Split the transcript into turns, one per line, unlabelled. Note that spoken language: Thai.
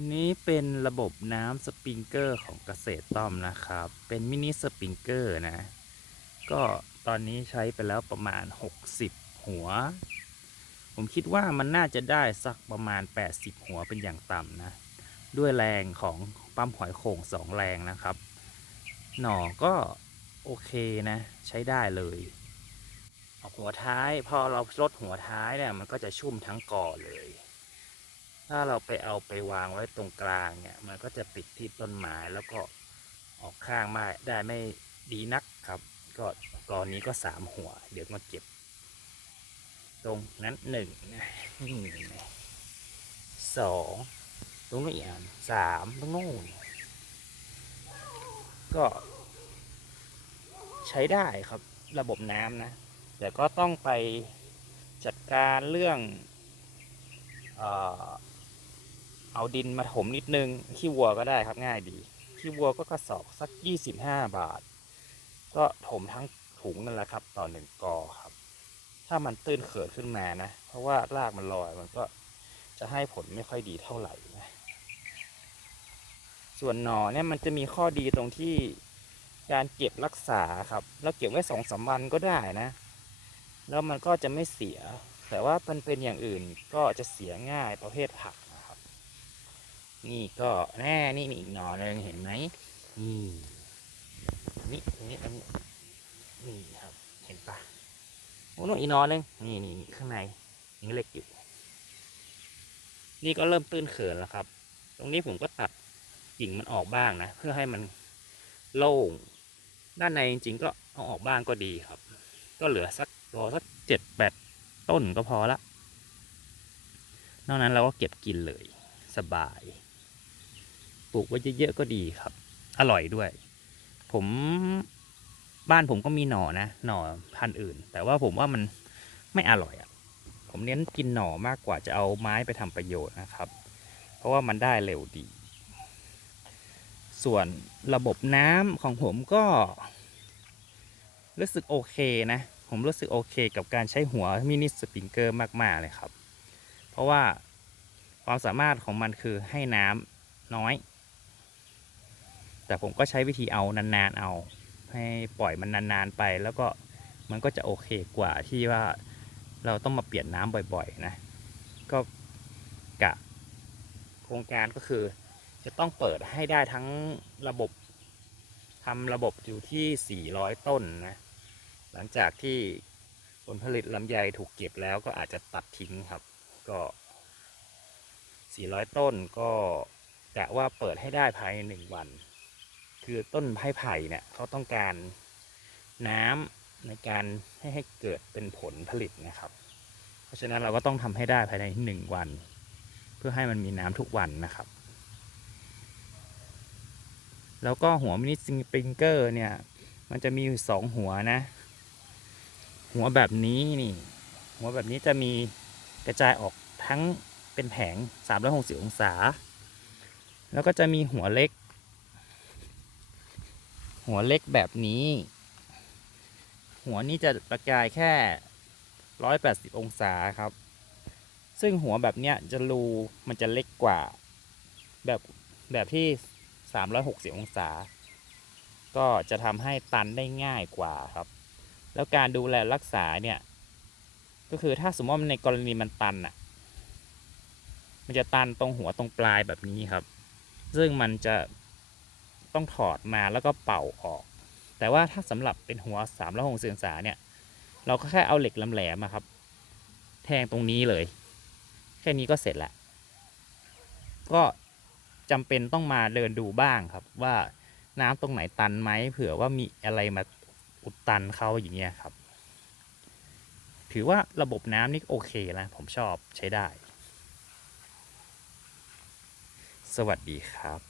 อันนี้เป็นระบบน้ำสปริงเกอร์ของเกษตรต้อมนะครับ เป็นมินิสปริงเกอร์นะ ก็ตอนนี้ใช้ไปแล้วประมาณ 60 หัว ผมคิดว่ามันน่าจะได้สักประมาณ 80 หัวเป็นอย่างต่ำนะ ด้วยแรงของปั๊มหอยโข่งสองแรงนะครับ หน่อก็โอเคนะ ใช้ได้เลยออกหัวท้ายพอเราลดหัวท้ายเนี่ยมันก็จะชุ่มทั้งกอเลย ถ้าเราไปเอาไปวางไว้ตรงกลางเนี่ย มันก็จะปิดที่ต้นไม้แล้วก็ออกข้างมาได้ไม่ดีนักครับ ก็กรณีก็สามหัว เดี๋ยวมาเก็บ ตรงนั้นหนึ่งนี่สองตรงนู้นอีกอันสามตรงนู้นก็ ใช้ได้ครับระบบน้ำนะแต่ก็ต้องไปจัดการเรื่องอ เอาดินมาถมนิดนึง ขี้วัวก็ได้ครับง่ายดี ขี้วัวก็กระสอบสัก 25 บาท ก็ถมทั้งถุงนั่นแหละครับ ต่อหนึ่งกอครับ ถ้ามันตื้นเขินขึ้นมานะ เพราะว่ารากมันลอยมันก็จะให้ผลไม่ค่อยดีเท่าไหร่นะ ส่วนหนอเนี่ยมันจะมีข้อดีตรงที่การเก็บรักษาครับ แล้วเก็บไว้สองสามวันก็ได้นะ แล้วมันก็จะไม่เสีย แต่ว่ามันเป็นอย่างอื่นก็จะเสียง่ายประเภทผัก นี่ก็แน่นี่มีอีกหนอหนึงเห็นไหมนี่นี่นนี้อันนี้นี่ครับ เห็นปะโอ้โหอีกหนอหนึ่งนี่นี่นี่ข้างในยังเล็กอยู่นี่ก็เริ่มตื้นเขินแล้วครับ ตรงนี้ผมก็ตัดกิ่งมันออกบ้างนะ เพื่อให้มันโล่ง ด้านในจริงๆก็เอาออกบ้างก็ดีครับ ก็เหลือสักรอสักเจ็ดแปดต้นก็พอละ นอกนั้นเราก็เก็บกินเลยสบาย ปลูกไว้เยอะๆก็ดีครับ อร่อยด้วย ผมบ้านผมก็มีหน่อนะ หน่อพันธุ์อื่น แต่ว่าผมว่ามันไม่อร่อยอะ่ะ ผมเน้นกินหน่อมากกว่าจะเอาไม้ไปทำประโยชน์นะครับ เพราะว่ามันได้เร็วดี ส่วนระบบน้ำของผมก็ รู้สึกโอเคนะ ผมรู้สึกโอเคกับการใช้หัวมินิสปริงเกอร์มากๆเลยครับ เพราะว่าความสามารถของมันคือให้น้ำน้อย แต่ผมก็ใช้วิธีเอานานๆเอา ให้ปล่อยมันนานๆไป แล้วก็มันก็จะโอเคกว่าที่ว่าเราต้องมาเปลี่ยนน้ำบ่อยๆนะ ก็กะโครงการก็คือ จะต้องเปิดให้ได้ทั้งระบบทำระบบอยู่ที่ 400 ต้นนะ หลังจากที่ผลผลิตลำไยถูกเก็บแล้วก็อาจจะตัดทิ้งครับ ก็ 400 ต้นก็กะว่าเปิดให้ได้ภายในหนึ่งวัน คือต้นไผ่ไผ่เนี่ยเขาต้องการน้ำในการให้ให้เกิดเป็นผลผลิตนะครับ เพราะฉะนั้นเราก็ต้องทำให้ได้ภายในหนึ่งวัน เพื่อให้มันมีน้ำทุกวันนะครับ แล้วก็หัวมินิสปริงเกอร์เนี่ย มันจะมีอยู่สองหัวนะ หัวแบบนี้นี่ หัวแบบนี้จะมีกระจายออกทั้งเป็นแผง 360 องศา แล้วก็จะมีหัวเล็ก หัวเล็กแบบนี้ หัวนี้จะประกายแค่ 180 องศาครับ ซึ่งหัวแบบเนี้ยจะรูมันจะเล็กกว่า แบบแบบที่ 360 องศา ก็จะทำให้ตันได้ง่ายกว่าครับ แล้วการดูแลรักษาเนี่ย ก็คือถ้าสมมติว่าในกรณีมันตันอะ มันจะตันตรงหัวตรงปลายแบบนี้ครับ ซึ่งมันจะ ต้องถอดมาแล้วก็เป่าออก แต่ว่าถ้าสำหรับเป็นหัว3ามร้อยหกสิบองศาเนี่ย เราก็แค่เอาเหล็กลแหลมมาครับ แทงตรงนี้เลย แค่นี้ก็เสร็จล้วก็จำเป็นต้องมาเดินดูบ้างครับ ว่าน้ำตรงไหนตันไหมเผื่อว่ามีอะไรมาอุดตันเขาอย่างเงี้ยครับ ถือว่าระบบน้ำนี่โอเคนะผมชอบใช้ได้ สวัสดีครับ